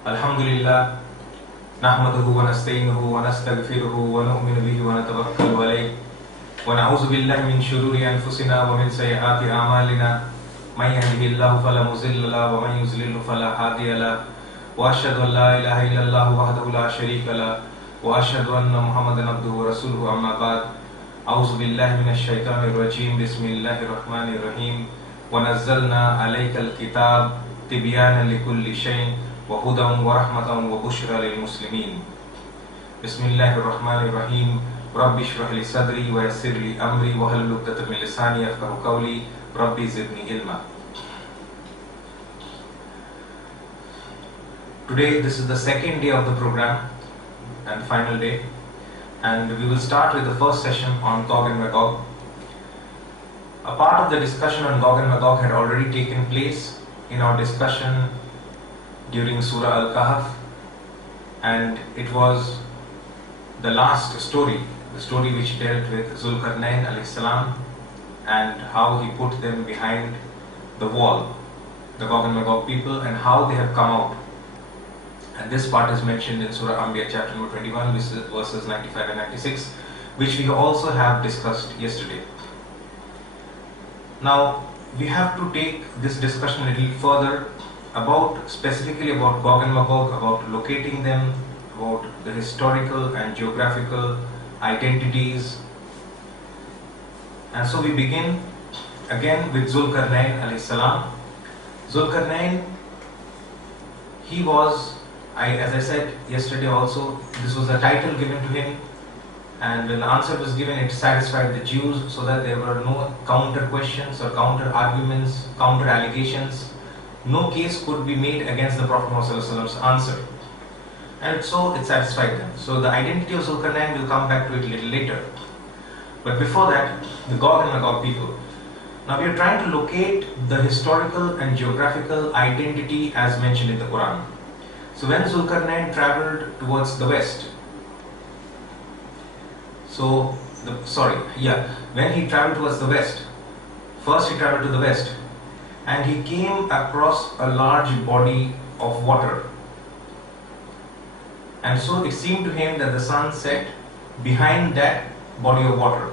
Alhamdulillah, nahmaduhu wa nasta'inuhu wa nastaghfiruhu wa nu'minu bihi wa natawakkalu alayhi wa na'udzu billahi min shururi anfusina wa min sayyiati a'malina may yahdihillahu fala mudilla lahu wa man yudlil fala hadiya lahu wa ashhadu an la ilaha illallah wahdahu la sharika lahu wa ashhadu anna Muhammadan abduhu wa rasuluhu amma ba'd. A'udzu billahi minash shaitanir rajim. Bismillahir rahmanir rahim. Wa nazzalna alaykal kitab tibyanan likulli shay'in wa hudan wa rahmatan wa bushra lil muslimin. Bismillahir rahmanir rahim. Rabbi shrah li sadri wa yassir li amri wa hlul 'uqdatam min lisani yafqahu qawli. Rabbi zidni ilma. Today, this is the second day of the program and final day, and we will start with the first session on Gog and Magog. A part of the discussion on Gog and Magog had already taken place in our discussion during Surah Al-Kahf, and it was the last story, the story which dealt with Zul-Qarnain alayhi salam and how he put them behind the wall, the Gog and Magog people, and how they have come out. And this part is mentioned in Surah Anbiya chapter number 21, verses 95 and 96, which we also have discussed yesterday. Now, we have to take this discussion a little further specifically about Gog and Magog, about locating them, about the historical and geographical identities. And so we begin again with Zul-Qarnain alayhi salam. Zul-Qarnain, he was, as I said yesterday also, this was a title given to him, and when the answer was given, it satisfied the Jews so that there were no counter questions or counter arguments, counter allegations. No case could be made against the Prophet Muhammad's answer, and so it satisfied them. So the identity of Zul-Qarnain, will come back to it a little later. But before that, the Gog and Magog people. Now we are trying to locate the historical and geographical identity as mentioned in the Quran. So when Zul-Qarnain traveled towards the west, when he traveled towards the west, first he traveled to the west, and he came across a large body of water. And so it seemed to him that the sun set behind that body of water.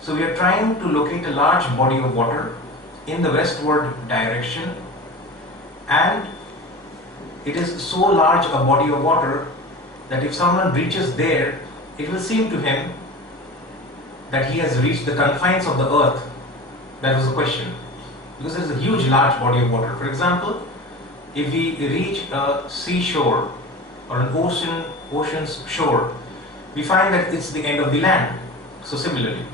So we are trying to locate a large body of water in the westward direction, and it is so large a body of water that if someone reaches there, it will seem to him that he has reached the confines of the earth. That was the question. Because there is a huge large body of water. For example, if we reach a seashore or an ocean's shore, we find that it's the end of the land. So similarly,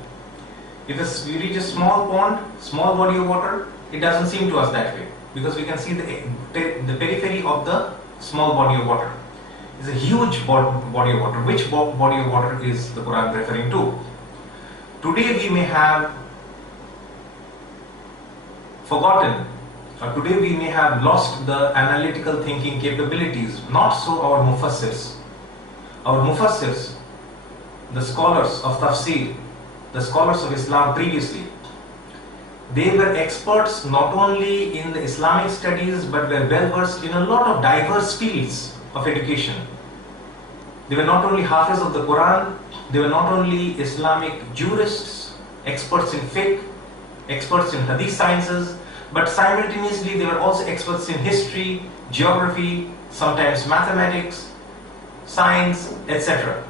if we reach a small pond, small body of water, it doesn't seem to us that way, because we can see the periphery of the small body of water. It's a huge body of water. Which body of water is the Quran referring to? Today we may have forgotten, or today we may have lost the analytical thinking capabilities. Not so our mufassirs. Our mufassirs, the scholars of tafsir, the scholars of Islam previously, they were experts not only in the Islamic studies, but were well versed in a lot of diverse fields of education. They were not only hafiz of the Quran, they were not only Islamic jurists, experts in fiqh, experts in hadith sciences, but simultaneously they were also experts in history, geography, sometimes mathematics, science, etc.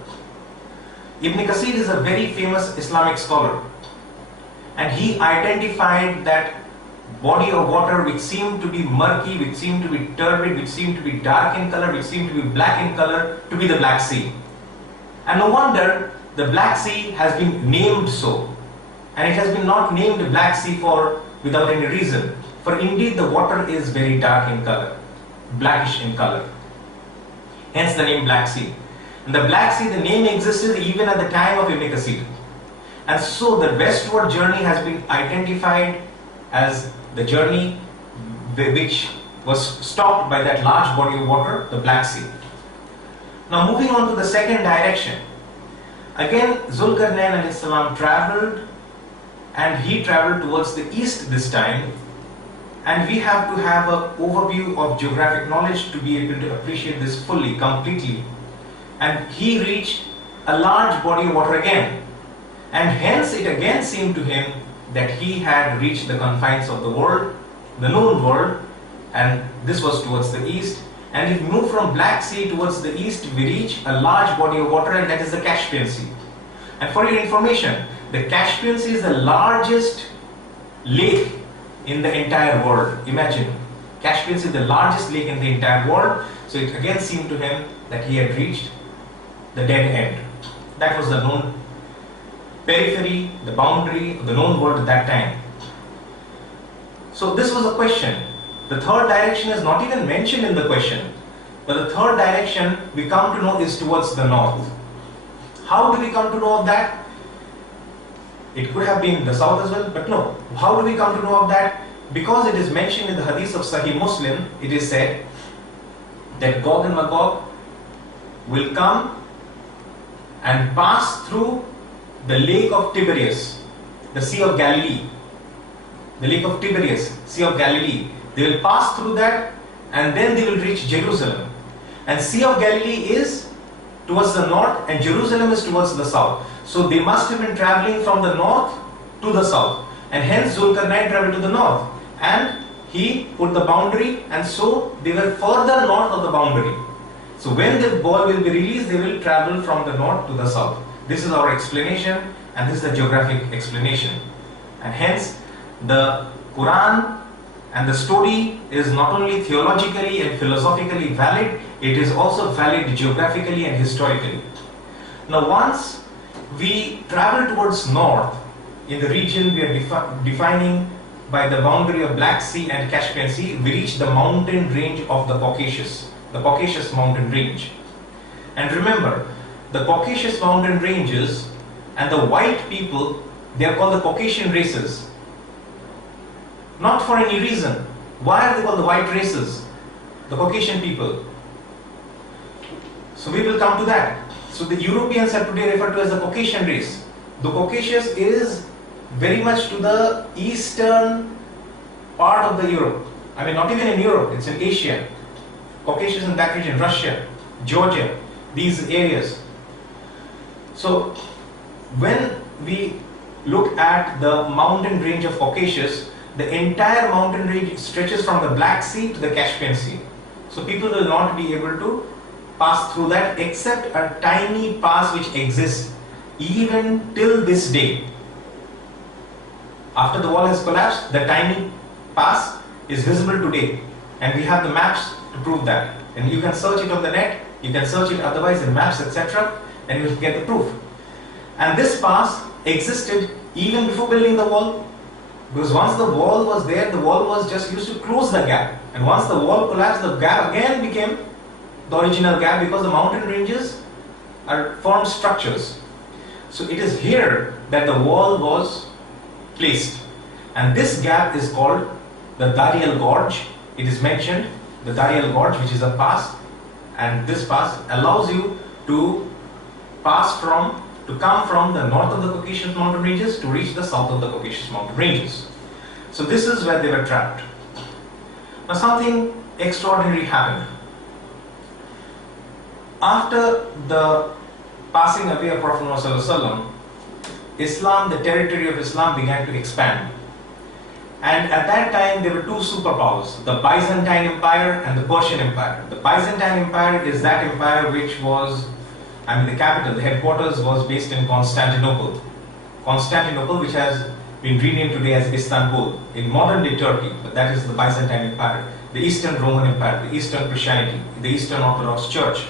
Ibn Kathir is a very famous Islamic scholar, and he identified that body of water which seemed to be murky, which seemed to be turbid, which seemed to be dark in color, which seemed to be black in color, to be the Black Sea. And no wonder the Black Sea has been named so. And it has been not named Black Sea without any reason. For indeed the water is very dark in color, blackish in color. Hence the name Black Sea. And the Black Sea, the name existed even at the time of Ibn Kathir. And so the westward journey has been identified as the journey which was stopped by that large body of water, the Black Sea. Now moving on to the second direction. Again, Zul-Qarnain alayhi salam traveled, and he traveled towards the east this time, And we have to have an overview of geographic knowledge to be able to appreciate this fully, completely. And he reached a large body of water again. And hence it again seemed to him that he had reached the confines of the world, the known world, and this was towards the east. And if we move from Black Sea towards the east, we reach a large body of water, and that is the Caspian Sea. And for your information, the Caspian Sea is the largest lake in the entire world. Imagine, Caspian Sea is the largest lake in the entire world. So it again seemed to him that he had reached the dead end. That was the known periphery, the boundary of the known world at that time. So this was a question. The third direction is not even mentioned in the question, but the third direction we come to know is towards the north. How do we come to know of that? It could have been the south as well, but no. How do we come to know of that? Because it is mentioned in the hadith of Sahih Muslim, it is said that Gog and Magog will come and pass through the lake of Tiberias, the Sea of Galilee. The lake of Tiberias, Sea of Galilee. They will pass through that and then they will reach Jerusalem. And Sea of Galilee is towards the north and Jerusalem is towards the south. So they must have been traveling from the north to the south. And hence Zul-Qarnain traveled to the north. And he put the boundary, and so they were further north of the boundary. So when the ball will be released, they will travel from the north to the south. This is our explanation, and this is the geographic explanation. And hence the Quran and the story is not only theologically and philosophically valid, it is also valid geographically and historically. Now once we travel towards north, in the region we are defining by the boundary of Black Sea and Caspian Sea, we reach the mountain range of the Caucasus mountain range. And remember, the Caucasus mountain ranges and the white people, they are called the Caucasian races. Not for any reason. Why are they called the white races? The Caucasian people. So we will come to that. So the Europeans are today referred to as the Caucasian race. The Caucasus is very much to the eastern part of the Europe. I mean, not even in Europe, it's in Asia. Caucasus in that region, Russia, Georgia, these areas. So when we look at the mountain range of Caucasus, the entire mountain range stretches from the Black Sea to the Caspian Sea. So people will not be able to pass through that except a tiny pass which exists even till this day. After the wall has collapsed, the tiny pass is visible today, and we have the maps to prove that. And you can search it on the net, you can search it otherwise in maps, etc., and you will get the proof. And this pass existed even before building the wall, because once the wall was there, the wall was just used to close the gap. And once the wall collapsed, the gap again became the original gap, because the mountain ranges are formed structures. So it is here that the wall was placed. And this gap is called the Darial Gorge. It is mentioned, the Darial Gorge, which is a pass. And this pass allows you to come from the north of the Caucasus mountain ranges to reach the south of the Caucasus mountain ranges. So this is where they were trapped. Now something extraordinary happened. After the passing away of Prophet Muhammad ﷺ, Islam, the territory of Islam began to expand. And at that time there were two superpowers, the Byzantine Empire and the Persian Empire. The Byzantine Empire is that empire which was, the capital, the headquarters was based in Constantinople. Constantinople, which has been renamed today as Istanbul, in modern day Turkey, but that is the Byzantine Empire, the Eastern Roman Empire, the Eastern Christianity, the Eastern Orthodox Church.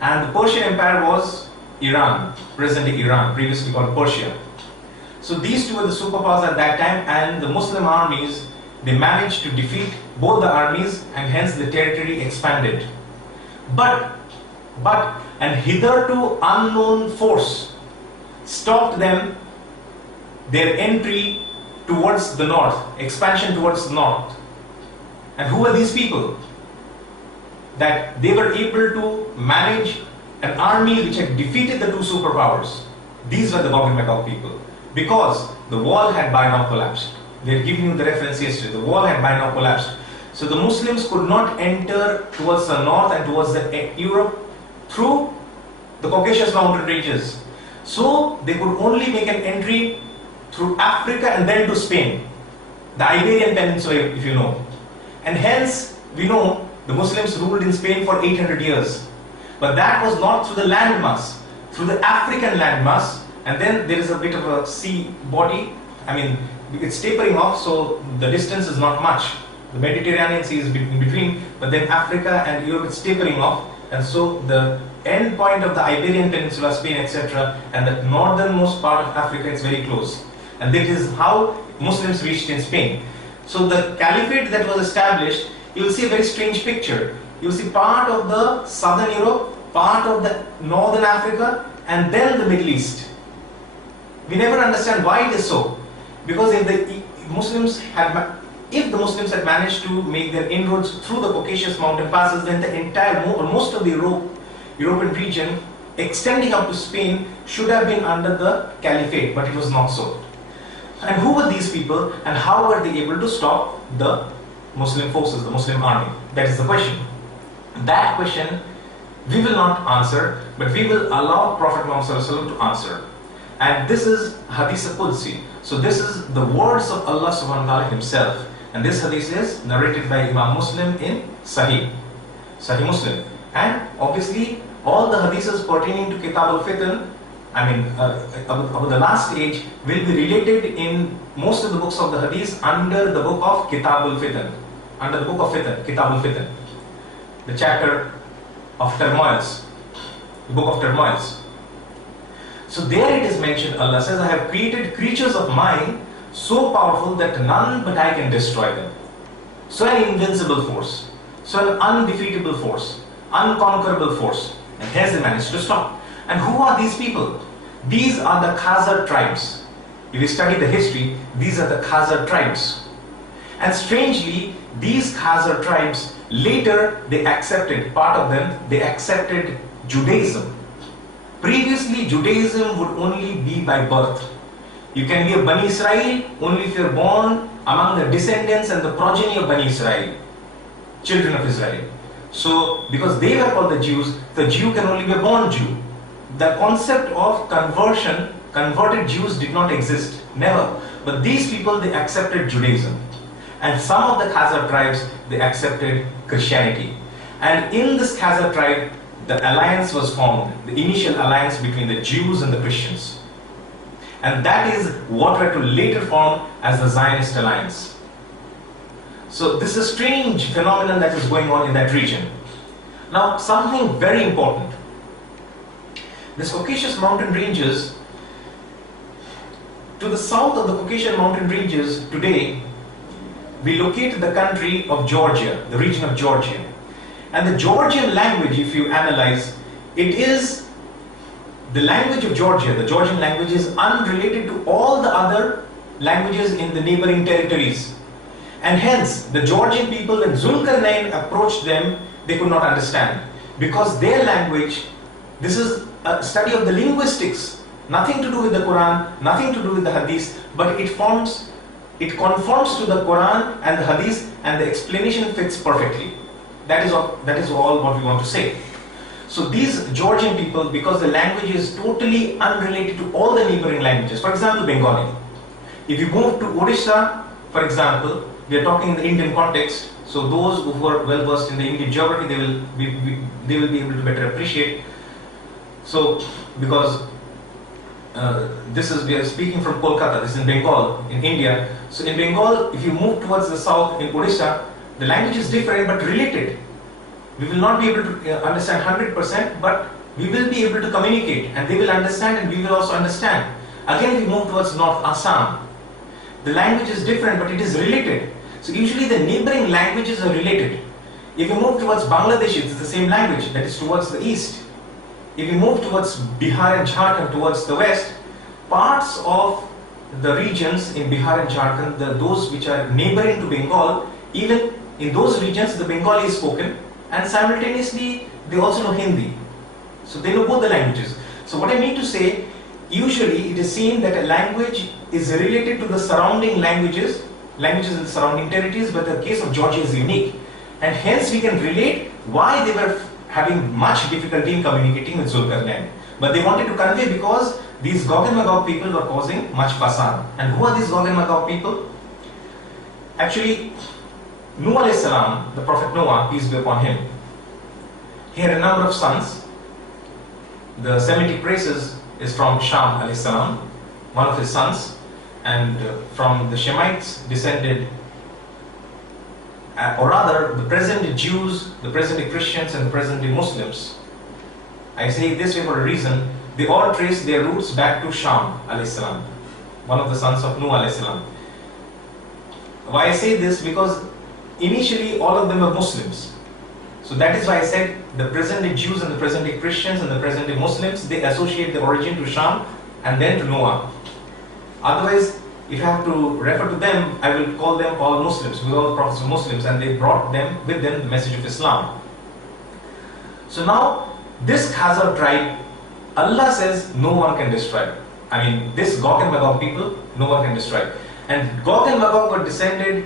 And the Persian Empire was Iran, present-day Iran, previously called Persia. So these two were the superpowers at that time, and the Muslim armies, they managed to defeat both the armies, and hence the territory expanded. But an hitherto unknown force stopped them, their entry towards the north, expansion towards the north. And who were these people? That they were able to manage an army which had defeated the two superpowers. These were the Gog and Magog people, because the wall had by now collapsed. They're giving you the reference yesterday. The wall had by now collapsed. So the Muslims could not enter towards the north and towards the Europe through the Caucasus mountain ranges. So they could only make an entry through Africa and then to Spain, the Iberian Peninsula, if you know. And hence, we know the Muslims ruled in Spain for 800 years. But that was not through the landmass, through the African landmass, and then there is a bit of a sea body. I mean, it's tapering off, so the distance is not much. The Mediterranean Sea is in between, but then Africa and Europe is tapering off, and so the end point of the Iberian Peninsula, Spain, etc., and the northernmost part of Africa is very close. And that is how Muslims reached in Spain. So the caliphate that was established, you will see a very strange picture. You will see part of the southern Europe, part of the northern Africa, and then the Middle East. We never understand why it is so. Because if the Muslims had managed to make their inroads through the Caucasus mountain passes, then the entire, most of the European region, extending up to Spain, should have been under the caliphate, but it was not so. And who were these people, and how were they able to stop the Muslim forces, the Muslim army? That is the question. That question we will not answer, but we will allow Prophet Muhammad to answer. And this is Hadith al-Qudsi. So this is the words of Allah subhanahu wa ta'ala himself. And this hadith is narrated by Imam Muslim in Sahih Muslim. And obviously all the hadiths pertaining to Kitab al-Fitan, about the last age, will be related in most of the books of the hadith under the book of Kitab al-Fitan. Under the book of Fitan, Kitab al-Fitan. The chapter of turmoils. The book of turmoils. So there it is mentioned, Allah says, I have created creatures of mine so powerful that none but I can destroy them. So an invincible force. So an undefeatable force. Unconquerable force. And hence they managed to stop. And who are these people? These are the Khazar tribes. If you study the history, these are the Khazar tribes. And strangely, these Khazar tribes, later they accepted, part of them, they accepted Judaism. Previously, Judaism would only be by birth. You can be a Bani Israel only if you are born among the descendants and the progeny of Bani Israel, children of Israel. So, because they were called the Jews, the Jew can only be a born Jew. The concept of conversion, converted Jews did not exist, never. But these people, they accepted Judaism. And some of the Khazar tribes, they accepted Christianity. And in this Khazar tribe, the alliance was formed, the initial alliance between the Jews and the Christians. And that is what were to later form as the Zionist alliance. So this is a strange phenomenon that is going on in that region. Now, something very important. This Caucasus mountain ranges, to the south of the Caucasian mountain ranges today, we locate the country of Georgia, the region of Georgia. And the Georgian language, if you analyze, it is the language of Georgia. The Georgian language is unrelated to all the other languages in the neighboring territories. And hence, the Georgian people, when Zul-Qarnain approached them, they could not understand. Because their language, this is a study of the linguistics, nothing to do with the Quran, nothing to do with the Hadith, but it conforms to the Quran and the Hadith, and the explanation fits perfectly. That is all what we want to say. So these Georgian people, because the language is totally unrelated to all the neighboring languages, for example, Bengali. If you move to Odisha, for example, we are talking in the Indian context, so those who are well versed in the Indian geography, they will be able to better appreciate. So, because we are speaking from Kolkata, this is in Bengal, in India. So in Bengal, if you move towards the south in Odisha, the language is different but related. We will not be able to understand 100%, but we will be able to communicate, and they will understand and we will also understand. Again, if we move towards North Assam, the language is different but it is related. So usually the neighboring languages are related. If you move towards Bangladesh, it is the same language, that is towards the east. If you move towards Bihar and Jharkhand towards the west, parts of the regions in Bihar and Jharkhand, those which are neighboring to Bengal, even in those regions the Bengali is spoken, and simultaneously they also know Hindi. So they know both the languages. So what I mean to say, usually it is seen that a language is related to the surrounding languages languages in the surrounding territories, but the case of Georgia is unique. And hence we can relate why they were having much difficulty in communicating with Zul-Qarnain. But they wanted to convey because these Gog and Magog people were causing much fasad. And who are these Gog and Magog people? Actually, Nuh alayhi salam, the Prophet Noah, peace be upon him, he had a number of sons. The Semitic races is from Sham alayhi salam, one of his sons, and from the Shemites descended, or rather the present-day Jews, the present-day Christians, and the present-day Muslims. I say it this way for a reason. They all trace their roots back to Sham alayhi salam, one of the sons of Nuh alayhi salam. Why I say this? Because initially all of them were Muslims. So that is why I said the present-day Jews and the present-day Christians and the present-day Muslims, they associate the origin to Sham and then to Noah. Otherwise, if I have to refer to them, I will call them all Muslims, because all the prophets were Muslims and they brought with them the message of Islam. So now, this Khazar tribe, Allah says no one can destroy. I mean, this Gog and Magog people, no one can destroy. And Gog and Magog were descended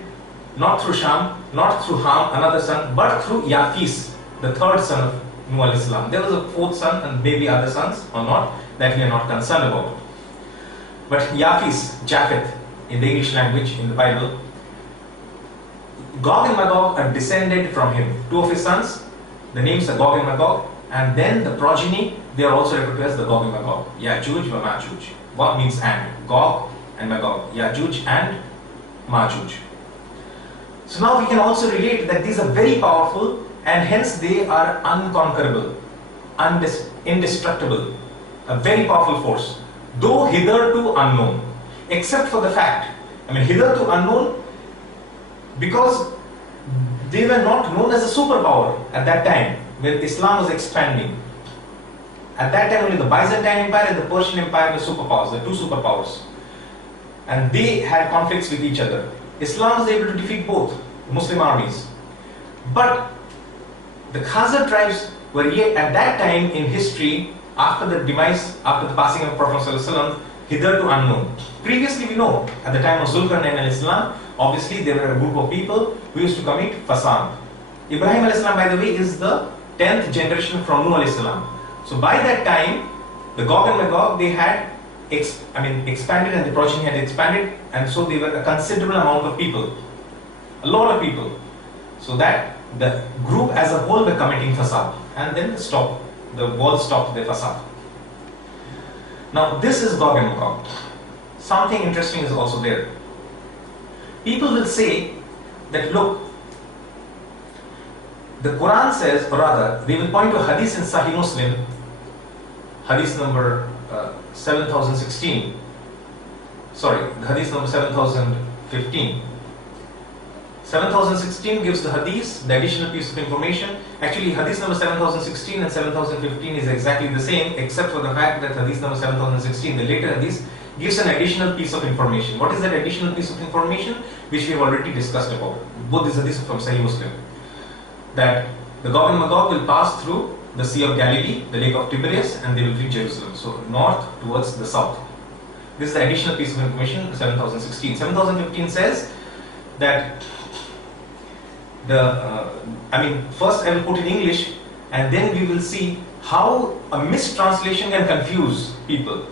not through Sham, not through Ham, another son, but through Yafis, the third son of Nuh alayhi salam. There was a fourth son and maybe other sons or not, that we are not concerned about. But Yafis, Japheth, in the English language, in the Bible, Gog and Magog are descended from him. Two of his sons, the names are Gog and Magog, and then the progeny, they are also referred to as the Gog and Magog. Ya-Juj wa-Maʻjūj. Wa means and. Gog and Magog. Ya-Juj and Ma-Juj. So now we can also relate that these are very powerful and hence they are unconquerable, indestructible, a very powerful force, though hitherto unknown, except for the fact, hitherto unknown because they were not known as a superpower at that time when Islam was expanding. At that time only the Byzantine Empire and the Persian Empire were superpowers, the two superpowers, and they had conflicts with each other. Islam was able to defeat both Muslim armies. But the Khazar tribes were yet at that time in history, after the demise, after the passing of Prophet ﷺ, hitherto unknown. Previously we know, at the time of Zul-Qarnain and Islam, obviously there were a group of people who used to commit fasad. Ibrahim alayhi salam, by the way, is the 10th generation from Nuh alayhi salam. So by that time, the Gog and Magog, they had expanded and the progeny had expanded, and so they were a considerable amount of people, a lot of people, so that the group as a whole were committing fasad, and then the wall stopped their fasad. Now this is Gog and Magog. Something interesting is also there. People will say that look, the Quran says, or rather they will point to a hadith in Sahih Muslim, hadith number 7016, sorry, the hadith number 7015. 7016 gives the hadith, the additional piece of information. Actually, hadith number 7016 and 7015 is exactly the same, except for the fact that hadith number 7016, the later hadith, gives an additional piece of information. What is that additional piece of information? Which we have already discussed about. Both these hadiths are from Sahih Muslim. That the Gog and Magog will pass through the Sea of Galilee, the Lake of Tiberias, and they will reach Jerusalem. So north towards the south. This is the additional piece of information, 7016. 7015 says that first I will put in English, and then we will see how a mistranslation can confuse people.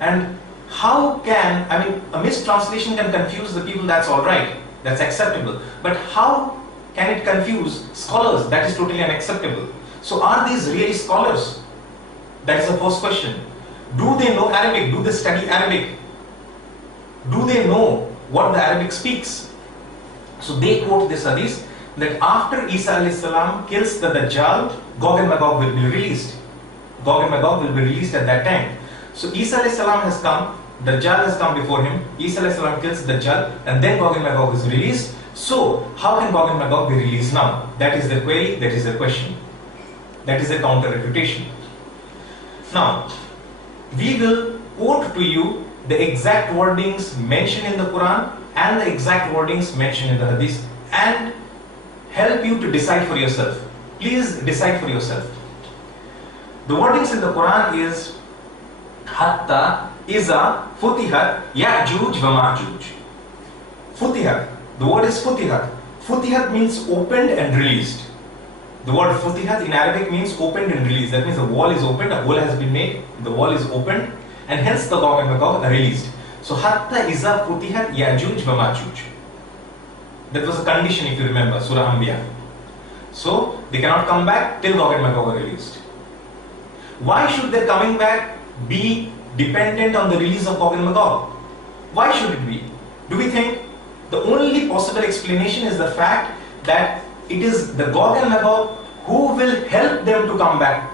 And how can, a mistranslation can confuse the people, that's alright, that's acceptable. But how can it confuse scholars? That is totally unacceptable. So are these really scholars? That is the first question. Do they know Arabic? Do they study Arabic? Do they know what the Arabic speaks? So they quote this hadith that after Isa alayhi salam kills the Dajjal, Gog and Magog will be released. Gog and Magog will be released at that time. So Isa alayhi salam has come, Dajjal has come before him, Isa alayhi salam kills Dajjal, and then Gog and Magog is released. So how can Gog and Magog be released now? That is the query, that is the question. That is a counter-refutation. Now, we will quote to you the exact wordings mentioned in the Quran and the exact wordings mentioned in the Hadith and help you to decide for yourself. Please decide for yourself. The wordings in the Quran is Hatta Iza Futihat Ya-Juj wa-Maʻjūj. Futihat. The word is futihat. Futihat means opened and released. The word futihat in Arabic means opened and released. That means the wall is opened, a hole has been made, the wall is opened, and hence the Gog and Magog are released. So hatta iza futihat ya-Juj wa-Maʻjūj. That was a condition, if you remember, Surah Anbiya. So they cannot come back till Gog and Magog are released. Why should their coming back be dependent on the release of Gog and Magog? Why should it be? Do we think the only possible explanation is the fact that it is the Gog and Magog who will help them to come back?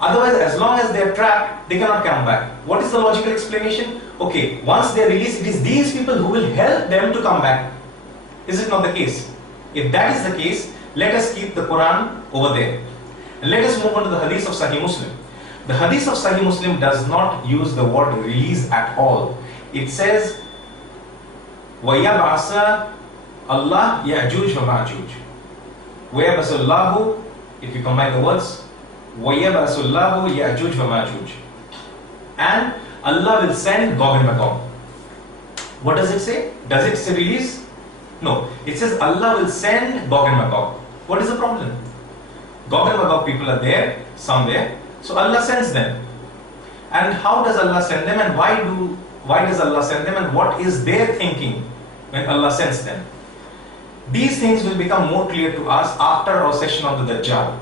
Otherwise, as long as they are trapped, they cannot come back. What is the logical explanation? Okay, once they are released, it is these people who will help them to come back. Is it not the case? If that is the case, let us keep the Quran over there. And let us move on to the Hadith of Sahih Muslim. The Hadith of Sahih Muslim does not use the word release at all. It says, وَيَبْعَثَ Allah ya-Juj wa-Maʻjūj. وَيَبْعَثُ اللَّهُ, if you combine the words, وَيَبْعَثُ اللَّهُ ya-Juj wa-Maʻjūj. And Allah will send Gog and Magog. What does it say? Does it say release? No. It says Allah will send Gog and Magog. What is the problem? Gog and Magog people are there somewhere, so Allah sends them. And how does Allah send them, and why does Allah send them, and what is their thinking when Allah sends them? These things will become more clear to us after our session on the Dajjal.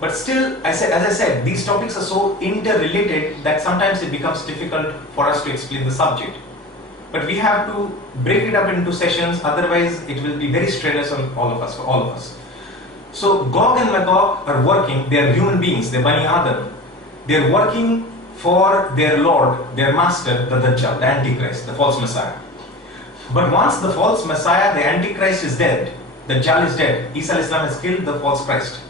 But still, as I said, these topics are so interrelated that sometimes it becomes difficult for us to explain the subject. But we have to break it up into sessions, otherwise it will be very strenuous on all of us, for all of us. So Gog and Magog are working, they are human beings, they are Bani Adam. They are working for their Lord, their master, the Dajjal, the Antichrist, the false Messiah. But once the false Messiah, the Antichrist is dead, the Dajjal is dead, Isa al-Islam has killed the false Christ,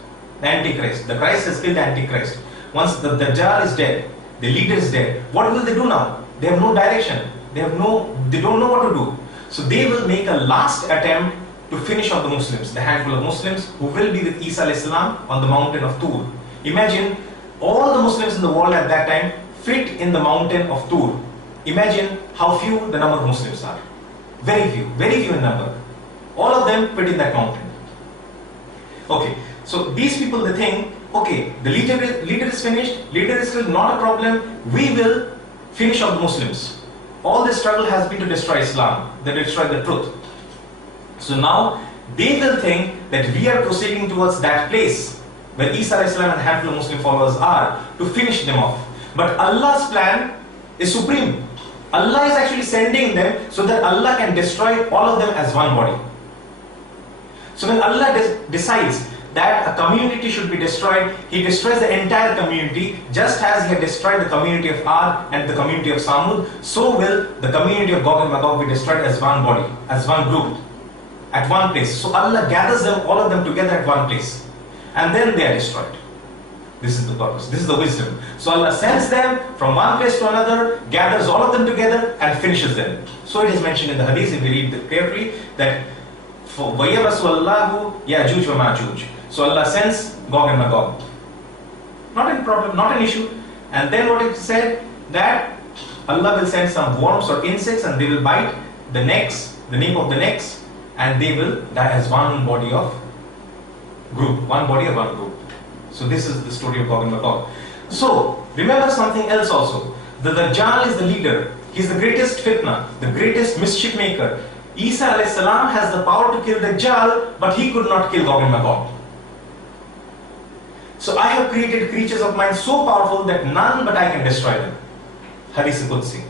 the Antichrist, the Christ has killed the Antichrist. Once the Dajjal is dead, the leader is dead, what will they do now? They have no direction, they don't know what to do. So they will make a last attempt to finish off the Muslims, the handful of Muslims who will be with Isa al-Islam on the mountain of Tur. Imagine all the Muslims in the world at that time fit in the mountain of Tur. Imagine how few the number of Muslims are. Very few in number. All of them fit in that mountain. Okay, so these people, they think, okay, the leader is finished, leader is still not a problem, we will finish off the Muslims. All this struggle has been to destroy Islam, to destroy the truth. So now they will think that we are proceeding towards that place where Isa al-Islam and a handful of Muslim followers are, to finish them off. But Allah's plan is supreme. Allah is actually sending them so that Allah can destroy all of them as one body. So when Allah decides that a community should be destroyed, He destroys the entire community, just as He had destroyed the community of Ad and the community of Samud, so will the community of Gog and Magog be destroyed as one body, as one group, at one place. So Allah gathers them, all of them together at one place, and then they are destroyed. This is the purpose, this is the wisdom. So Allah sends them from one place to another, gathers all of them together and finishes them. So it is mentioned in the hadith, if we read it carefully, that for وَيَبَسُ اللَّهُ يَأْجُوجَ وَمَأْجُوجَ. So Allah sends Gog and Magog. Not a problem, not an issue. And then what it said, that Allah will send some worms or insects and they will bite the necks, the nape of the necks, and they will die as one body of group, one body of one group. So this is the story of Gog and Magog. So remember something else also. The Dajjal is the leader. He is the greatest fitna, the greatest mischief maker. Isa al-Islam has the power to kill Dajjal, but he could not kill Gog and Magog. So I have created creatures of mine so powerful that none but I can destroy them. Hadith Qudsi.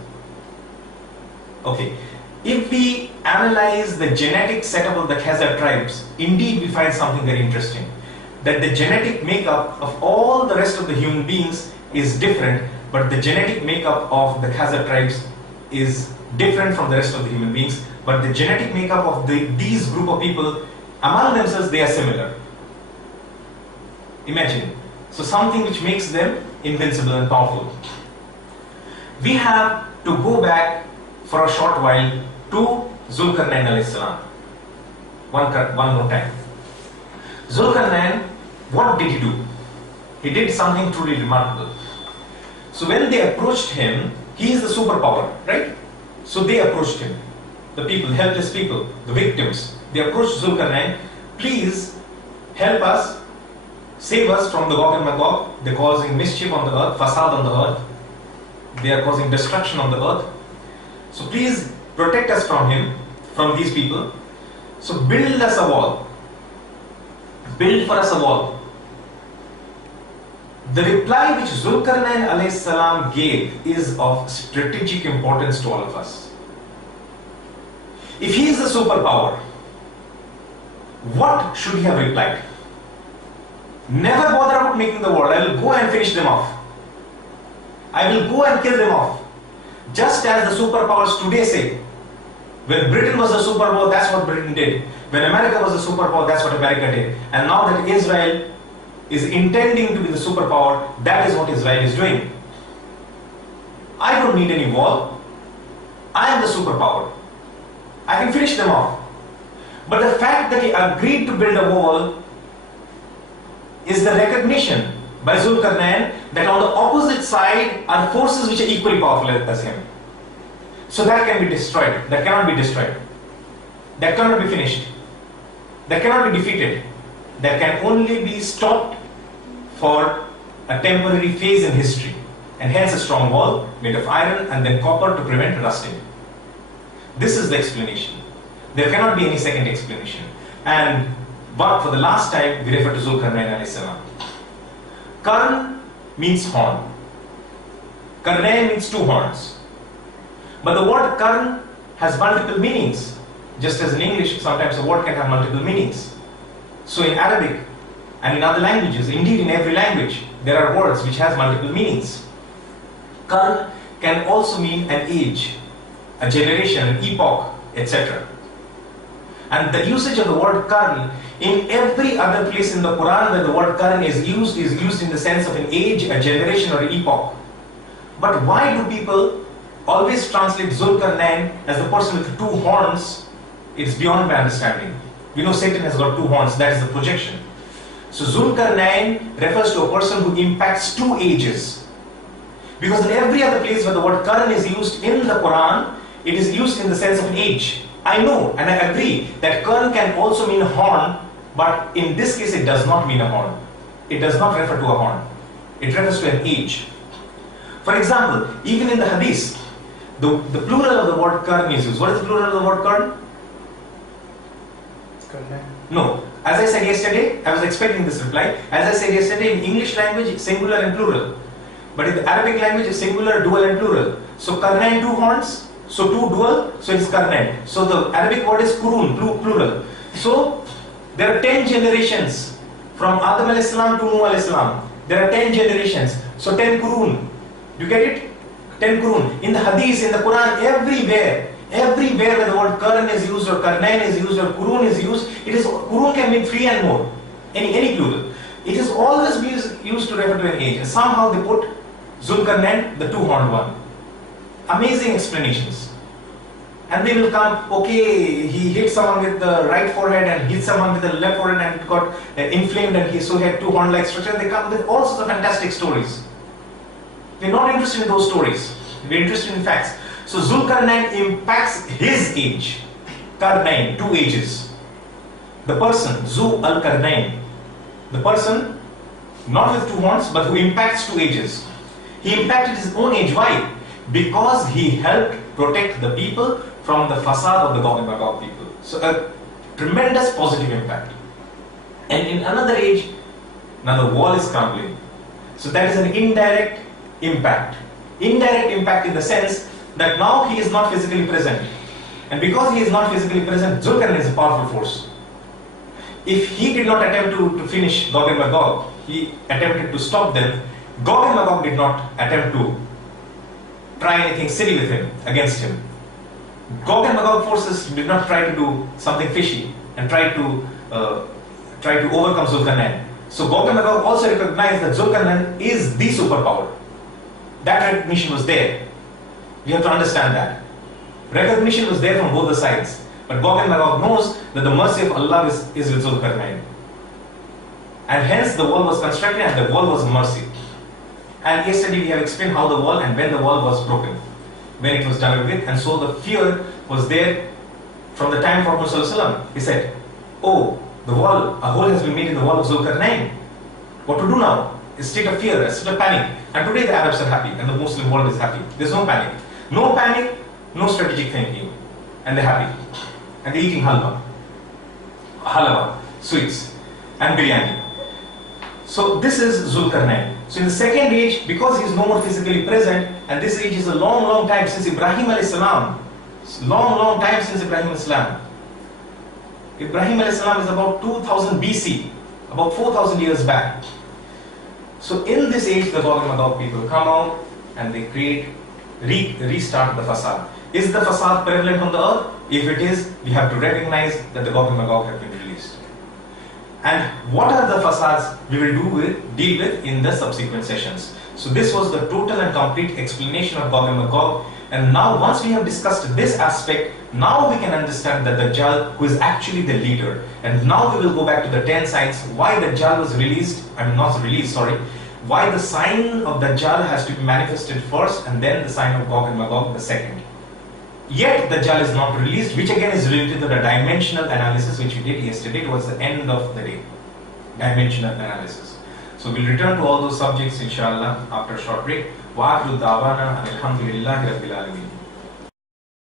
Okay. If we analyze the genetic setup of the Khazar tribes, indeed we find something very interesting. That the genetic makeup of all the rest of the human beings is different, but the genetic makeup of the Khazar tribes is different from the rest of the human beings. But the genetic makeup of these group of people, among themselves, they are similar. Imagine. So something which makes them invincible and powerful. We have to go back for a short while to Zul-Qarnain alayhi salam. One more time. Zul-Qarnain, what did he do? He did something truly remarkable. So when they approached him, he is the superpower, right? So they approached him. the people, helpless people, the victims. They approached Zul-Qarnain, please help us, save us from the Gog and Magog. They're causing mischief on the earth, fasad on the earth. They are causing destruction on the earth. So please protect us from him, from these people. So build us a wall. Build for us a wall. The reply which Zul-Qarnain alayhi salam gave is of strategic importance to all of us. If he is a superpower, what should he have replied? Never bother about making the world. I will go and finish them off. I will go and kill them off. Just as the superpowers today say, when Britain was a superpower, that's what Britain did. When America was a superpower, that's what America did. And now that Israel is intending to be the superpower, that is what Israel is doing. I don't need any wall. I am the superpower. I can finish them off. But the fact that he agreed to build a wall is the recognition by Zul-Qarnain that on the opposite side are forces which are equally powerful as him. So that can be destroyed. That cannot be destroyed. That cannot be finished. That cannot be defeated. That can only be stopped for a temporary phase in history. And hence a strong wall made of iron and then copper to prevent rusting. This is the explanation. There cannot be any second explanation. But for the last time, we refer to Zul-Qarnain alayhi salam. Qarn means horn. Qarnain means two horns. But the word Qarn has multiple meanings. Just as in English, sometimes a word can have multiple meanings. So in Arabic and in other languages, indeed in every language, there are words which have multiple meanings. Qarn can also mean an age, a generation, an epoch, etc. And the usage of the word Qarn in every other place in the Quran where the word Qarn is used in the sense of an age, a generation, or an epoch. But why do people always translate Zul-Qarnain as the person with two horns? It's beyond my understanding. We know Satan has got two horns, that is the projection. So Zul-Qarnain refers to a person who impacts two ages. Because in every other place where the word Qarn is used in the Quran, it is used in the sense of an age. I know and I agree that Qarn can also mean horn, but in this case it does not mean a horn. It does not refer to a horn. It refers to an age. For example, even in the hadith, the plural of the word Qarn is used. What is the plural of the word Qarn? No. As I said yesterday, I was expecting this reply. As I said yesterday, in English language, it's singular and plural. But in the Arabic language, it's singular, dual and plural. So Qarnain, two horns. So two dual, so it's Qarnain. So the Arabic word is Qurun, plural. So there are 10 generations from Adam al-Islam to Nuh al-Islam. There are 10 generations. So 10 Qurun. You get it? 10 Qurun. In the Hadith, in the Quran, everywhere where the word Qarn is used or Qarnain is used or Qurun is used, Qurun can mean 3 and more. Any plural. It is always used to refer to an age. And somehow they put Zul-Qarnain, the two-horned one. Amazing explanations. And they will come, okay, he hit someone with the right forehead and hit someone with the left forehead and it got inflamed and so he had two horn-like structure. They come with all sorts of fantastic stories. We're not interested in those stories. We're interested in facts. So Zul-Qarnain impacts his age. Qarnain, two ages. The person, Zul-Qarnain, the person, not with two horns, but who impacts two ages. He impacted his own age. Why? Because he helped protect the people from the fasad of the Gog and Magog people. So a tremendous positive impact. And in another age, now the wall is crumbling. So that is an indirect impact. Indirect impact in the sense that now he is not physically present. And because he is not physically present, Zul-Qarnain is a powerful force. If he did not attempt to finish Gog and Magog, he attempted to stop them. Gog and Magog did not attempt to try anything silly with him, against him. Gog and Magog forces did not try to do something fishy and try to overcome Zul-Qarnain. So Gog and Magog also recognized that Zul-Qarnain is the superpower. That recognition was there. We have to understand that. Recognition was there from both the sides. But Gog and Magog knows that the mercy of Allah is with Zul-Qarnain. And hence the wall was constructed and the wall was mercy. And yesterday we have explained how the wall and when the wall was broken, when it was done with, and so the fear was there from the time of Prophet ﷺ. He said, oh, the wall, a hole has been made in the wall of Zul-Qarnain. What to do now? A state of fear, a state of panic. And today the Arabs are happy and the Muslim world is happy. There's no panic. No panic, no strategic thinking. And they're happy. And they're eating halwa, sweets, and biryani. So this is Zul-Qarnain. So in the second age, because he is no more physically present, and this age is a long, long time since Ibrahim alayhi salam. Long, long time since Ibrahim alayhi salam. Ibrahim alayhi salam is about 2000 BC, about 4000 years back. So in this age, the Gog and Magog people come out and they restart the facade. Is the facade prevalent on the earth? If it is, we have to recognize that the Gog and Magog have been released. And what are the facades we will deal with in the subsequent sessions. So this was the total and complete explanation of Gog and Magog. And now once we have discussed this aspect, now we can understand that Dajjal, who is actually the leader. And now we will go back to the 10 signs, why Dajjal was released, why the sign of Dajjal has to be manifested first and then the sign of Gog and Magog the second. Yet Dajjal is not released, which again is related to the dimensional analysis which we did yesterday towards the end of the day. Dimensional analysis. So we'll return to all those subjects inshallah after a short break. Wa-Maʻjūj alhamdulillahi rabbil alamin.